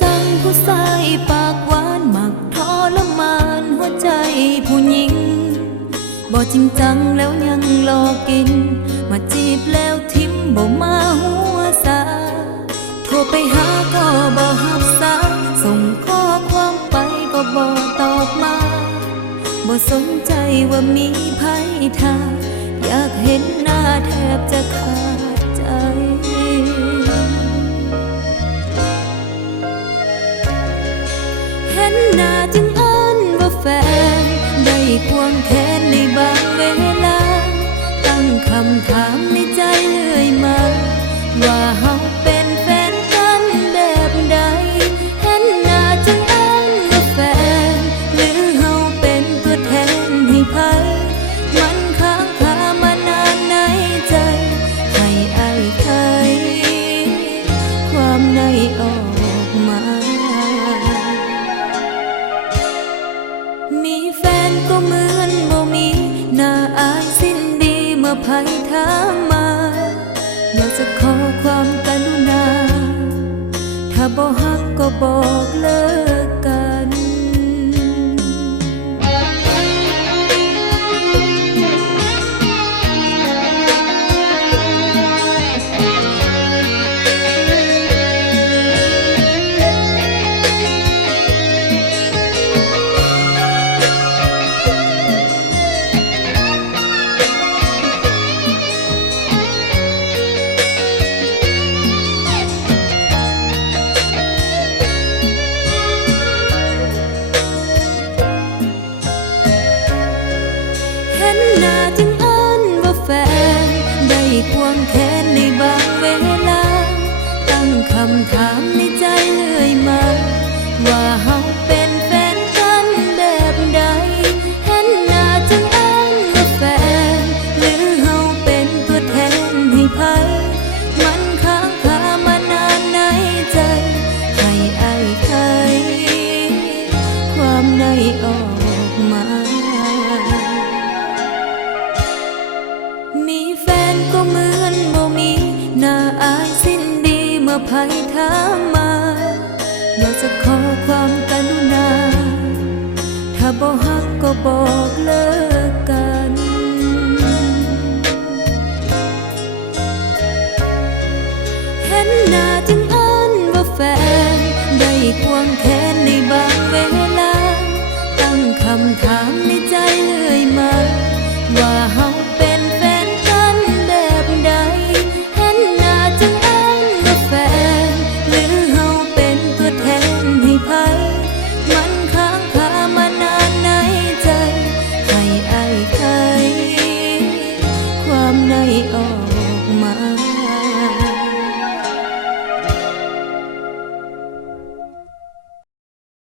สั่งผู้ชายปากหวานมักทรมานหัวใจผู้หญิงบ่จริงจังแล้วยังหลอกกินมาจีบแล้วทิมบ่มาหัวซาโทรไปหาก็บ่หับสายส่งข้อความไปก็บ่ตอบมาบ่สนใจว่ามีภัยทาอยากเห็นหน้าแทบจะขาดใจเห็นหน้าจึงอ้อนว่าแฟนได้ควงแขนในบางเวลาตั้งคำถามในใจเลยมาว่าเฮาเป็นแฟนกันแบบใดเห็นหน้าจึงอ้อนว่าแฟนหรือเฮาเป็นตัวแทนให้ไผมันค้างคามานานในใจให้อายไขความในออกมามีแฟนก็เหมือนบ่มีน่าอายสิ้นดีเมื่อภัยถามมาอยากจะขอความกรุณาถ้าบ่ฮักก็บอกเลิกกันเห็นหน้าจึงอ้อนว่าแฟนได้ควงแขนในบางเวลาตั้งคำถามในใจเลยมาว่าเฮาเป็นแฟนกันแบบใดเห็นหน้าจึงอ้อนว่าแฟนหรือเฮาเป็นตัวแทนให้ไผมันค้างคามานานในใจให้อายไขความในออกมามีแฟนก็เหมือนบ่มีน่าอายสิ้นดีเมื่อภัยถามมาอยากจะขอความกรุณาถ้าบ่ฮักก็บอกเลิก